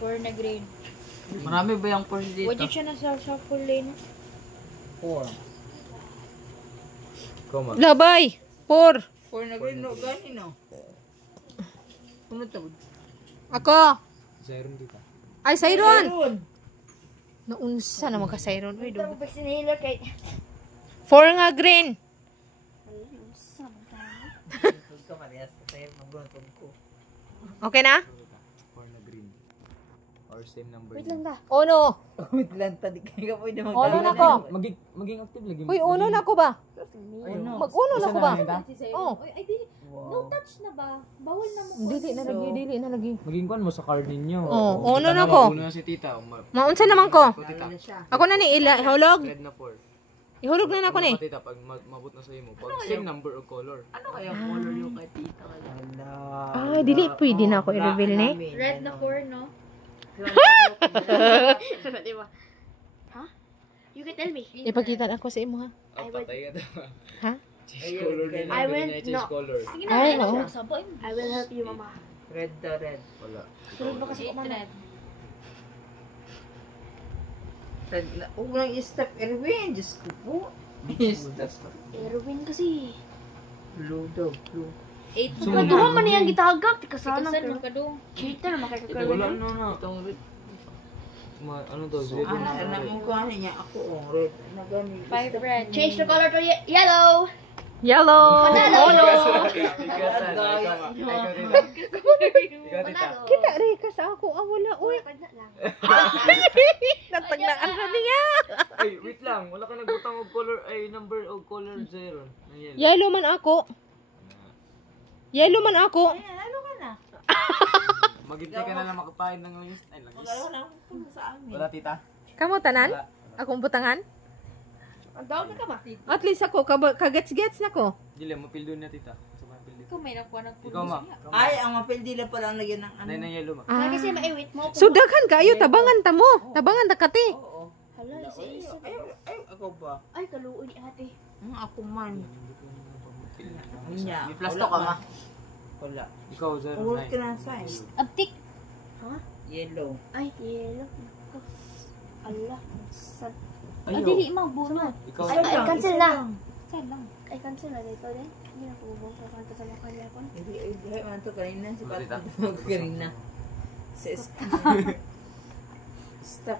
4 na green. Marami ba yung Porsche dito? Wadi siya nasa shuffle lane. 4. Come on. Labay! 4. 4 na green, no? Gani, no? Ano tawag? Ako. Siren dito. Ay, Sayron! Meron. Naunsa naman ka, Sayron. Uy, Ito pag sinihila kay... 4 nga green. Huwag ka parehas. Sa'yo, magbunotog ko. Okay na? 4 na green. Or same number. Wait lang da. Uno. Wait lang, tadi kayo ka pwede Uno na ko. Maging active lagi. Uy, uno na ko ba? Uno. Mag-uno na ko ba? Si Sayron. Oh. Uy, ay di. No touch na ba? Bawal na mo. Dili na lagi. Maging kwan mo sa card ninyo. Oh, uno na ko. Uno na si tita. Maunsa naman ko. Tita. Ano na siya? Ako na ni Ila. Ihulog. Red na 4. Ihulog na ako ni. Tita, pag mabot na sa'yo mo. Pag same number or color. Ano kaya color yung kay tita? Wala. Ay, dili pwede na ako i-reveal ni. Red na 4, no? Diba? Huh? You can tell me. Ipakita ako sa imo ha. Patay ka daw. Ha? Change color din. I will Change no. color. Sige Ay, na, oo. saboy mo. I will help you, mama. Red daw, red. Wala. Sunod ba kasi ko, mama? Red. Red na. Huwag lang i-step, Erwin. Diyos ko po. I-step. Erwin kasi. Blue daw, blue. 8 Kaduha man niyang gitagak. Tika sana. Kasan mo kadung. Cheater, Wala makakakarwin. na. Itong red. Ano daw? Anak mo ko niya ako, red. Ano gani? 5 red. Change the color to yellow. Yellow. Panalo. Panalo. Kita rin ka sa ako. Ah, wala. Uy. Pagna lang. Nataglaan na niya. Ay, wait lang. Wala ka nagbutang og color, ay number og color 0. Yellow man ako. Yellow man ako. Ayan, ano ka na? Magintay ka na lang makapain ng langis. Ay, langis. Magalaw na ako sa amin. Wala, tita. Kamu tanan? Wala. Akong butangan? Ang daw na ka ba? At least ako, kagets-gets na ko. Dili, mapildo na, tita. Sa mapildo. Ikaw may nakuha ng Ikaw, ma. Ay, ang mapildila pala ang lagyan ng ano. Nay na yellow, ma. Kaya kasi maiwit mo. So, daghan kayo. Tabangan ta mo. Tabangan ta kati. Oo. Hala, isa-isa. Ay, ako ba? Ay, kaluoy ni ate. Ako man. Niya. May plasto ka, ma. Wala. Ikaw, 0, Huwag ka 9. na sign. Abtik. Yellow. Ay, yellow. Ala, sad. Ah, dili magbunot. Ikaw, Ay, cancel na. Saan lang. Ay, cancel na dito din. Hindi na kubong sa kanta sa mga kanya ko. Hindi, man to kanina. Si Wala, tita. Pato kanina. Sa stop.